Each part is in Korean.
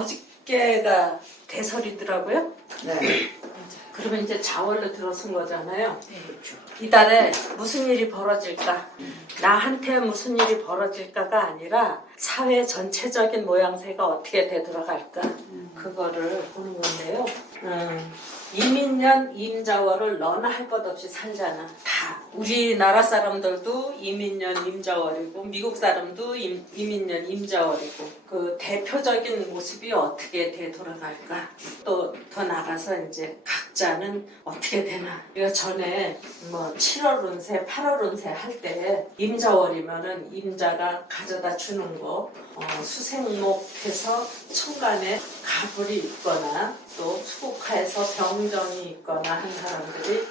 어저께가 대설이더라고요. 네. 그러면 이제 자월로 들어선 거잖아요. 그렇죠. 이달에 무슨 일이 벌어질까? 나한테 무슨 일이 벌어질까가 아니라 사회 전체적인 모양새가 어떻게 되돌아갈까? 그거를 보는 건데요. 이민년, 임자월을 너나 할 것 없이 살잖아. 다. 우리나라 사람들도 이민년, 임자월이고 미국 사람도 이민년, 임자월이고 그 대표적인 모습이 어떻게 되돌아갈까? 또 더 나가서 이제 각자는 어떻게 되나? 우리가 전에 뭐 7월 운세, 8월 운세 할 때 임자월이면은 임자가 가져다 주는 거 수생목해서 천간에 가불이 있거나 또 수국화해서 병정이 있거나 한 사람들이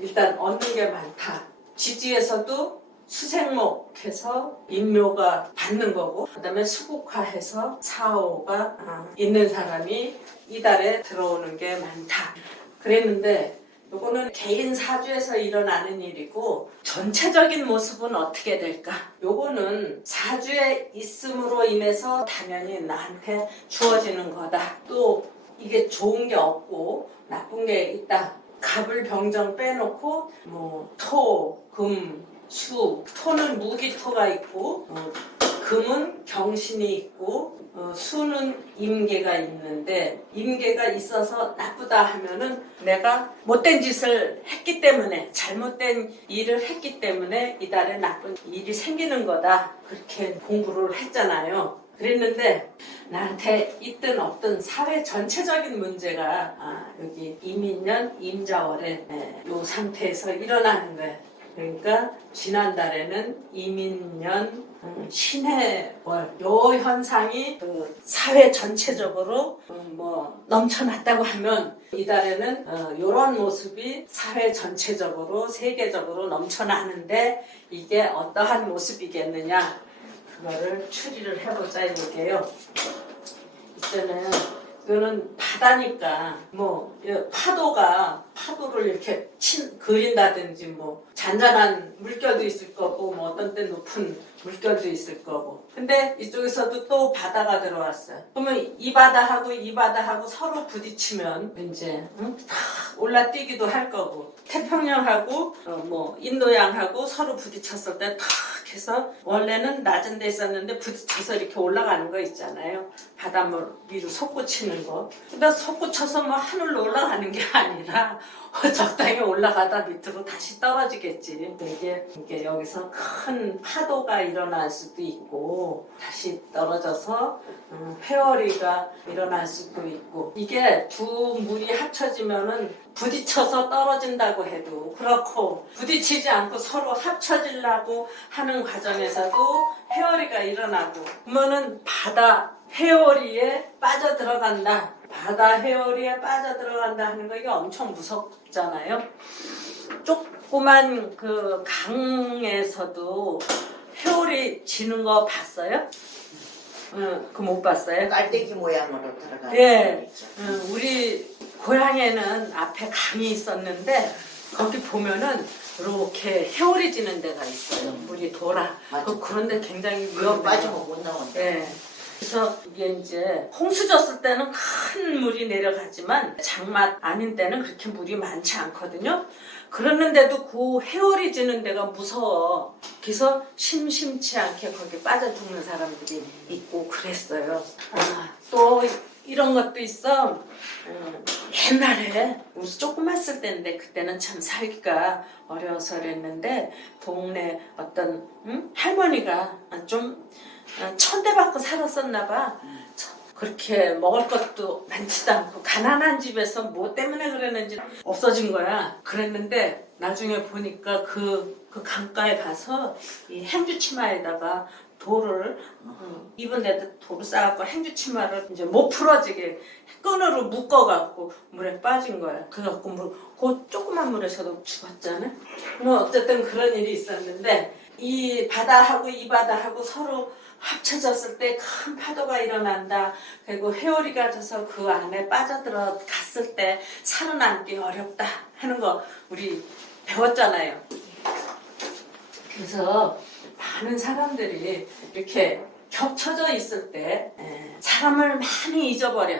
일단 얻는 게 많다. 지지에서도 수생목해서 인묘가 받는 거고 그 다음에 수국화해서 사오가 있는 사람이 이달에 들어오는 게 많다. 그랬는데 요거는 개인 사주에서 일어나는 일이고 전체적인 모습은 어떻게 될까? 요거는 사주에 있음으로 인해서 당연히 나한테 주어지는 거다. 또 이게 좋은 게 없고 나쁜 게 있다. 갑을 병정 빼놓고 뭐 토, 금, 수, 토는 무기토가 있고 금은 경신이 있고 수는 임계가 있는데 임계가 있어서 나쁘다 하면은 내가 못된 짓을 했기 때문에 잘못된 일을 했기 때문에 이달에 나쁜 일이 생기는 거다. 그렇게 공부를 했잖아요. 그랬는데 나한테 있든 없든 사회 전체적인 문제가 여기 이민년 임자월에 이 상태에서 일어나는 거예요. 그러니까 지난달에는 이민년 신해월 요 현상이 그 사회 전체적으로 뭐 넘쳐났다고 하면 이달에는 요런 모습이 사회 전체적으로 세계적으로 넘쳐나는데 이게 어떠한 모습이겠느냐 그거를 추리를 해보자 이게요. 있잖아요. 이거는 바다니까 뭐 파도를 이렇게 그린다든지 뭐 잔잔한 물결도 있을 거고 뭐 어떤 때 높은 물결도 있을 거고 근데 이쪽에서도 또 바다가 들어왔어요. 그러면 이 바다하고 이 바다하고 서로 부딪히면 이제 다 올라뛰기도 할 거고 태평양하고 뭐 인도양하고 서로 부딪혔을 때 탁 해서 원래는 낮은 데 있었는데 부딪혀서 이렇게 올라가는 거 있잖아요. 바닷물 위로 솟구치는 거. 근데 솟구쳐서 뭐 하늘로 올라가는 게 아니라 적당히 올라가다 밑으로 다시 떨어지겠지. 이게 여기서 큰 파도가 일어날 수도 있고 다시 떨어져서 회오리가 일어날 수도 있고 이게 두 물이 합쳐지면은 부딪혀서 떨어진다고 해도 그렇고 부딪히지 않고 서로 합쳐지려고 하는 과정에서도 회오리가 일어나고 그러면은 바다 회오리에 빠져들어간다. 바다 회오리에 빠져들어간다 하는 거 이게 엄청 무섭잖아요. 조그만 그 강에서도 회오리 지는 거 봤어요? 그 못 봤어요? 깔때기 모양으로 들어가는 예. 우리 고향에는 앞에 강이 있었는데 거기 보면은 이렇게 회오리 지는 데가 있어요. 물이 돌아. 그런데 굉장히 위험해요. 빠지면 못 나온다. 예. 그래서 이게 이제 홍수 졌을 때는 큰 물이 내려가지만 장맛 아닌 때는 그렇게 물이 많지 않거든요. 그러는데도 그 회오리 지는 데가 무서워. 그래서 심심치 않게 거기 빠져 죽는 사람들이 있고 그랬어요. 또 이런 것도 있어. 옛날에 우리 조그맣을 때인데 그때는 참 살기가 어려워서 그랬는데 동네 어떤 할머니가 좀 천대받고 살았었나 봐. 그렇게 먹을 것도 많지도 않고 가난한 집에서 뭐 때문에 그랬는지 없어진 거야. 그랬는데 나중에 보니까 그 강가에 가서 이 행주치마에다가 돌을 입은 데다 돌을 싸갖고 행주치마를 이제 못 풀어지게 끈으로 묶어갖고 물에 빠진 거야. 그래갖고 그 조그만 물에서도 죽었잖아. 뭐 어쨌든 그런 일이 있었는데 이 바다하고 이 바다하고 서로 합쳐졌을 때 큰 파도가 일어난다. 그리고 회오리가 져서 그 안에 빠져들어갔을 때 살아남기 어렵다 하는 거 우리 배웠잖아요. 그래서 많은 사람들이 이렇게 겹쳐져 있을 때 사람을 많이 잊어버려.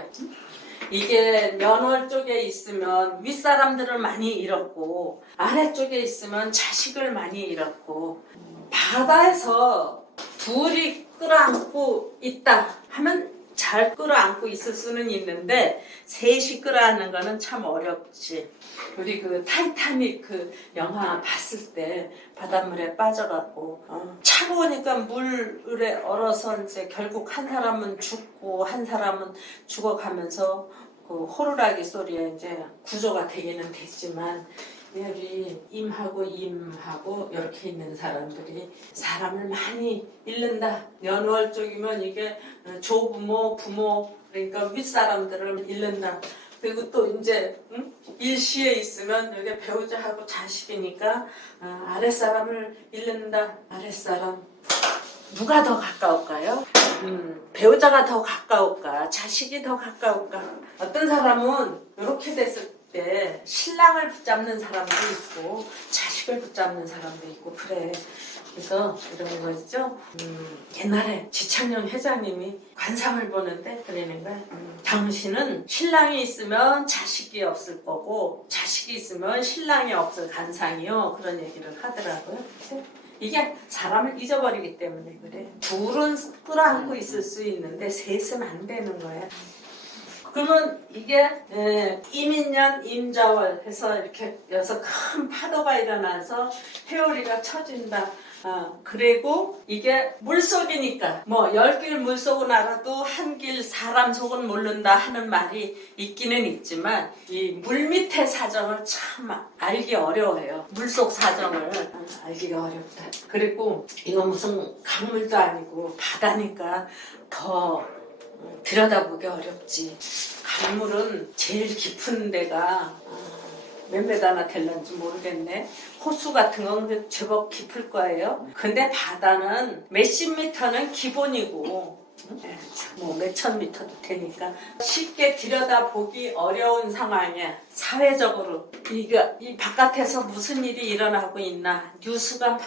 이게 면월 쪽에 있으면 윗사람들을 많이 잃었고 아래쪽에 있으면 자식을 많이 잃었고 바다에서 둘이 끌어안고 있다 하면 잘 끌어안고 있을 수는 있는데 셋이 끌어안는 거는 참 어렵지. 우리 그 타이타닉 그 영화 봤을 때 바닷물에 빠져갖고 차가우니까 물에 얼어서 이제 결국 한 사람은 죽고 한 사람은 죽어가면서 그 호루라기 소리에 이제 구조가 되기는 됐지만 우리 임하고 이렇게 있는 사람들이 사람을 많이 잃는다. 연월 쪽이면 이게 조부모, 부모 그러니까 윗사람들을 잃는다. 그리고 또 이제 일시에 있으면 여기 배우자하고 자식이니까 아랫사람을 잃는다. 아랫사람 누가 더 가까울까요? 배우자가 더 가까울까? 자식이 더 가까울까? 어떤 사람은 이렇게 됐을 때 신랑을 붙잡는 사람도 있고 자식을 붙잡는 사람도 있고 그래. 그래서 이런 거죠. 옛날에 지창영 회장님이 관상을 보는데 그러는 거야. 당신은 신랑이 있으면 자식이 없을 거고 자식이 있으면 신랑이 없을 관상이요. 그런 얘기를 하더라고요. 이게 사람을 잊어버리기 때문에 그래. 둘은 끌어안고 있을 수 있는데 셋은 안 되는 거야. 그러면 이게 이민년 임자월 해서 이렇게 여기서 큰 파도가 일어나서 회오리가 쳐진다. 그리고 이게 물속이니까 뭐 10길 물속은 알아도 한 길 사람 속은 모른다 하는 말이 있기는 있지만 이 물밑의 사정을 참 알기 어려워요. 물속 사정을 알기가 어렵다. 그리고 이거 무슨 강물도 아니고 바다니까 더 들여다보기 어렵지. 강물은 제일 깊은 데가 몇 메다나 될런지 모르겠네. 호수 같은 건 제법 깊을 거예요. 근데 바다는 몇십 미터는 기본이고 뭐 몇천 미터도 되니까 쉽게 들여다보기 어려운 상황에 사회적으로 이 바깥에서 무슨 일이 일어나고 있나 뉴스가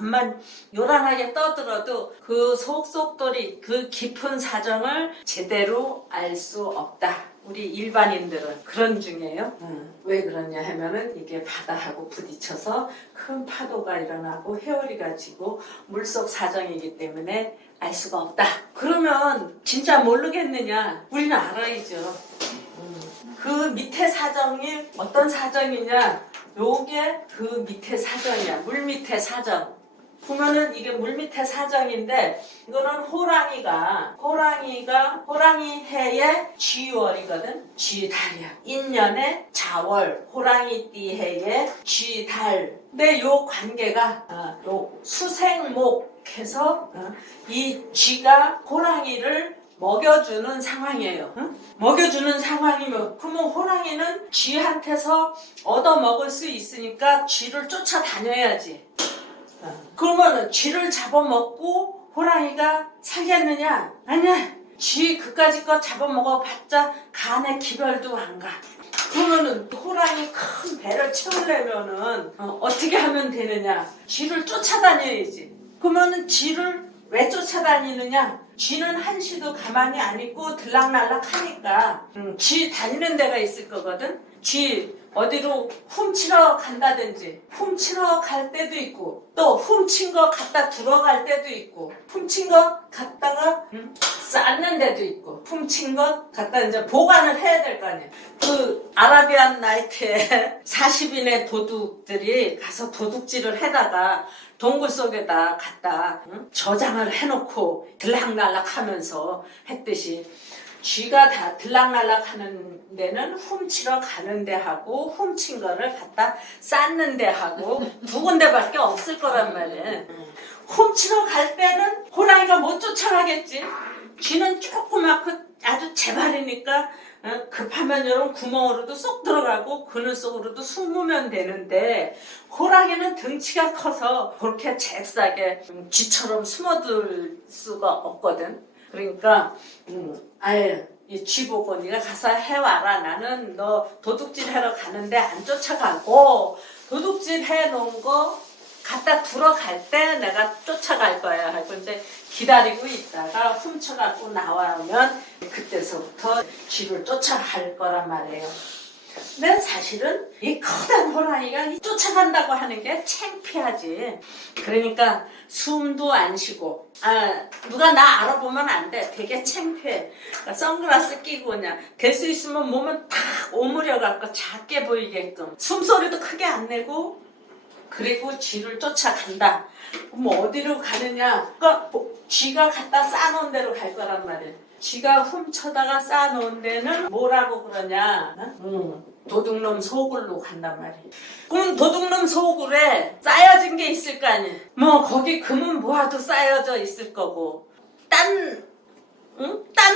만 요란하게 떠들어도 그 속속들이 그 깊은 사정을 제대로 알 수 없다. 우리 일반인들은 그런 중이에요. 왜 그러냐 하면은 이게 바다하고 부딪혀서 큰 파도가 일어나고 회오리가 지고 물속 사정이기 때문에 알 수가 없다. 그러면 진짜 모르겠느냐? 우리는 알아야죠. 그 밑에 사정이 어떤 사정이냐? 요게 그 밑에 사정이야. 물 밑에 사정. 보면은 이게 물밑의 사정인데 이거는 호랑이 해의 쥐월이거든. 쥐달이야. 인년의 자월 호랑이띠 해의 쥐달. 근데 요 관계가 요 수생목해서 이 쥐가 호랑이를 먹여주는 상황이에요. 먹여주는 상황이면 그러면 호랑이는 쥐한테서 얻어먹을 수 있으니까 쥐를 쫓아다녀야지. 그러면 쥐를 잡아먹고 호랑이가 살겠느냐? 아니야. 쥐 그까짓 거 잡아먹어봤자 간에 기별도 안 가. 그러면은 호랑이 큰 배를 채우려면은 어떻게 하면 되느냐? 쥐를 쫓아다녀야지. 그러면은 쥐를 왜 쫓아다니느냐? 쥐는 한시도 가만히 안 있고 들락날락 하니까 쥐 다니는 데가 있을 거거든. 쥐 어디로 훔치러 간다든지 훔치러 갈 때도 있고 또 훔친 거 갖다 들어갈 때도 있고 훔친 거 갖다가 쌓는 데도 있고 훔친 거 갖다 이제 보관을 해야 될 거 아니야. 그 아라비안 나이트에 40인의 도둑들이 가서 도둑질을 해다가 동굴 속에다 갖다 저장을 해놓고 들락날락 하면서 했듯이 쥐가 다 들락날락 하는 데는 훔치러 가는 데 하고 훔친 거를 갖다 쌓는 데 하고 두 군데밖에 없을 거란 말이야. 훔치러 갈 때는 호랑이가 못 쫓아가겠지. 쥐는 조그맣고 아주 재발이니까 급하면 이런 구멍으로도 쏙 들어가고 그늘 속으로도 숨으면 되는데 호랑이는 등치가 커서 그렇게 잽싸게 쥐처럼 숨어들 수가 없거든. 그러니까 아예 이 쥐 보고 네가 가서 해와라. 나는 너 도둑질 하러 가는데 안 쫓아가고 도둑질 해놓은 거 갖다 들어갈 때 내가 쫓아갈 거야 하고 이제 기다리고 있다가 훔쳐갖고 나와면 그때서부터 쥐를 쫓아갈 거란 말이에요. 근데 사실은 이 커다란 호랑이가 쫓아간다고 하는 게 창피하지. 그러니까 숨도 안 쉬고 누가 나 알아보면 안 돼. 되게 창피해. 그러니까 선글라스 끼고 그냥 될 수 있으면 몸은 탁 오므려갖고 작게 보이게끔 숨소리도 크게 안 내고 그리고 쥐를 쫓아간다. 그럼 어디로 가느냐? 그러니까 쥐가 갖다 쌓아놓은 데로 갈 거란 말이에요. 쥐가 훔쳐다가 쌓아놓은 데는 뭐라고 그러냐? 도둑놈 소굴로 간단 말이에요. 그럼 도둑놈 소굴에 쌓여진 게 있을 거 아니에요. 뭐 거기 금은 모아도 쌓여져 있을 거고 딴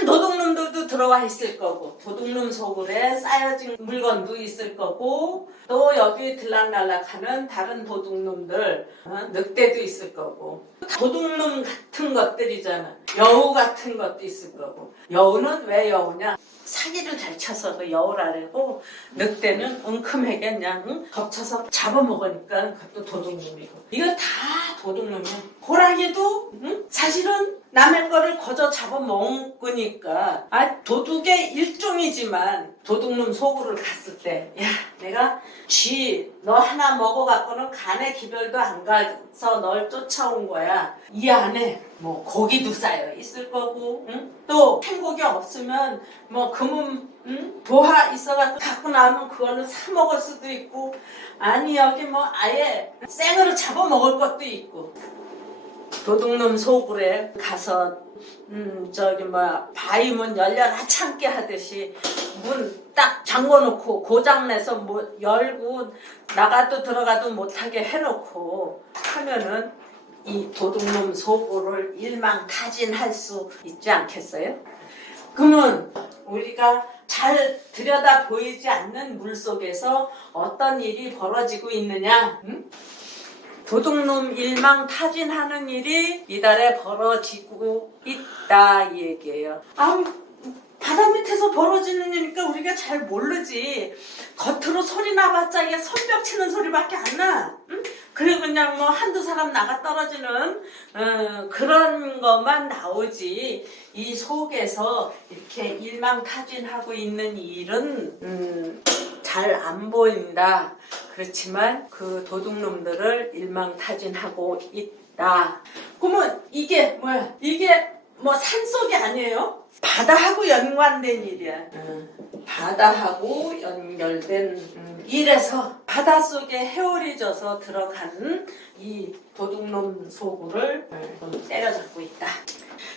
도둑놈들도 들어와 있을 거고 도둑놈 소굴에 쌓여진 물건도 있을 거고 또 여기 들락날락하는 다른 도둑놈들 늑대도 있을 거고 도둑놈 같은 것들이잖아. 여우 같은 것도 있을 거고 여우는 왜 여우냐? 사기를 잘 쳐서 그 여우라고 늑대는 엉큼하게 그냥 덮쳐서 잡아먹으니까 그것도 도둑놈이고 이거 다 도둑놈이야. 호랑이도 사실은 남의 거를 거저 잡아먹으니까 도둑의 일종이지만 도둑놈 소굴을 갔을 때 야 내가 쥐 너 하나 먹어갖고는 간에 기별도 안 가서 널 쫓아온 거야. 이 안에 뭐 고기도 쌓여 있을 거고 또 생고기 없으면 뭐 금은 보화 있어갖고 갖고 나오면 그거는 사 먹을 수도 있고 아니 여기 뭐 아예 생으로 잡아먹을 것도 있고 도둑놈 소굴에 가서 저기 바위 문 열려라 참게 하듯이 문 딱 잠궈놓고 고장내서 뭐 열고 나가도 들어가도 못하게 해놓고 하면은 이 도둑놈 소굴을 일망타진할 수 있지 않겠어요? 그러면 우리가 잘 들여다 보이지 않는 물 속에서 어떤 일이 벌어지고 있느냐? 도둑놈 일망타진하는 일이 이달에 벌어지고 있다 이 얘기예요. 바다 밑에서 벌어지는 일이니까 우리가 잘 모르지. 겉으로 소리 나봤자 이게 손뼉 치는 소리밖에 안 나. 그리고 그냥 뭐 한두 사람 나가 떨어지는 그런 것만 나오지. 이 속에서 이렇게 일망타진하고 있는 일은 잘 안 보인다. 그렇지만 그 도둑놈들을 일망타진하고 있다. 그러면 이게 뭐야? 이게 뭐 산속이 아니에요? 바다하고 연관된 일이야. 바다하고 연결된 일에서 바닷속에 헤엄이 져서 들어간 이 도둑놈 소굴을 때려잡고 있다.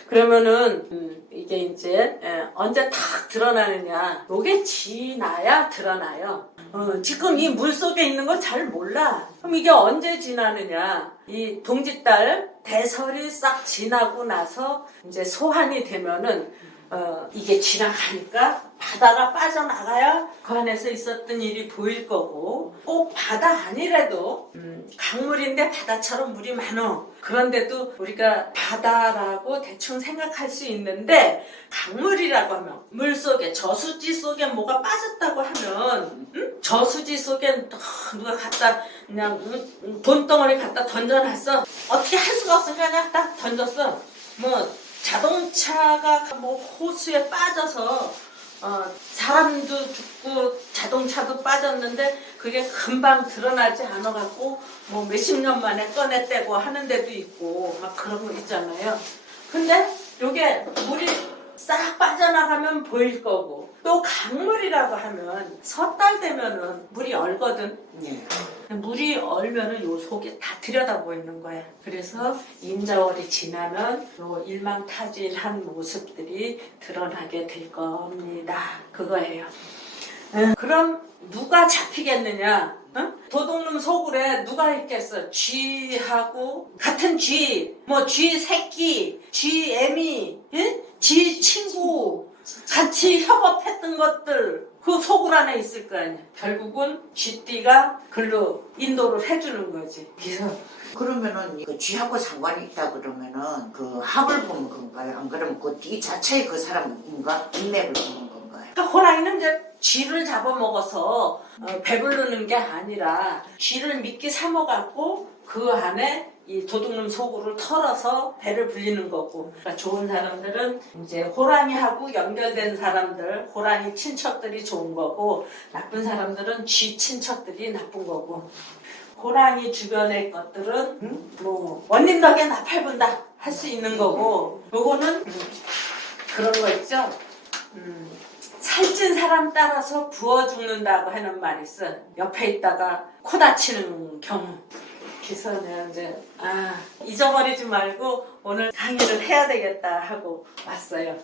그러면은 이게 이제 언제 탁 드러나느냐? 요게 지나야 드러나요. 지금 이 물속에 있는 걸 잘 몰라. 그럼 이게 언제 지나느냐? 이 동짓달 대설이 싹 지나고 나서 이제 소환이 되면은 이게 지나가니까 바다가 빠져나가야 그 안에서 있었던 일이 보일 거고 꼭 바다 아니래도 강물인데 바다처럼 물이 많어. 그런데도 우리가 바다라고 대충 생각할 수 있는데 강물이라고 하면 물속에 저수지 속에 뭐가 빠졌다고 하면 저수지 속에 누가 갖다 그냥 돈덩어리 갖다 던져놨어. 어떻게 할 수가 없으니까 그냥 딱 던졌어. 뭐 자동차가 뭐 호수에 빠져서 사람도 죽고 자동차도 빠졌는데 그게 금방 드러나지 않아갖고 뭐 몇십 년 만에 꺼냈대고 하는 데도 있고 막 그런 거 있잖아요. 근데 요게 물이 싹 빠져나가면 보일 거고 또 강물이라고 하면 섣달 되면은 물이 얼거든. 예. 물이 얼면은 요 속에 다 들여다 보이는 거야. 그래서 임자월이 지나면 요 일망타진한 모습들이 드러나게 될 겁니다. 그거예요. 그럼 누가 잡히겠느냐? 도둑놈 소굴에 누가 있겠어? 쥐하고 같은 쥐, 뭐 쥐 새끼, 쥐 애미, 쥐 친구 같이 협업했던 것들 그 소굴 안에 있을 거 아니야. 결국은 쥐띠가 글로 인도를 해주는 거지. 그래서 그러면은 그 쥐하고 상관이 있다 그러면은 그 합을 보는 건가요? 안 그러면 그 뒤 자체의 그 사람인가? 인맥을 보는 건가요? 그러니까 호랑이는 이제 쥐를 잡아먹어서 배부르는 게 아니라 쥐를 미끼 삼아갖고 그 안에 이 도둑놈 소굴을 털어서 배를 불리는 거고, 그러니까 좋은 사람들은 이제 호랑이하고 연결된 사람들, 호랑이 친척들이 좋은 거고, 나쁜 사람들은 쥐 친척들이 나쁜 거고, 호랑이 주변의 것들은 뭐 원님 덕에 나 팔분다 할 수 있는 거고, 요거는 그런 거 있죠. 살찐 사람 따라서 부어 죽는다고 하는 말이 있어. 옆에 있다가 코 다치는 경우. 그래서 내가 이제 잊어버리지 말고 오늘 강의를 해야 되겠다 하고 왔어요.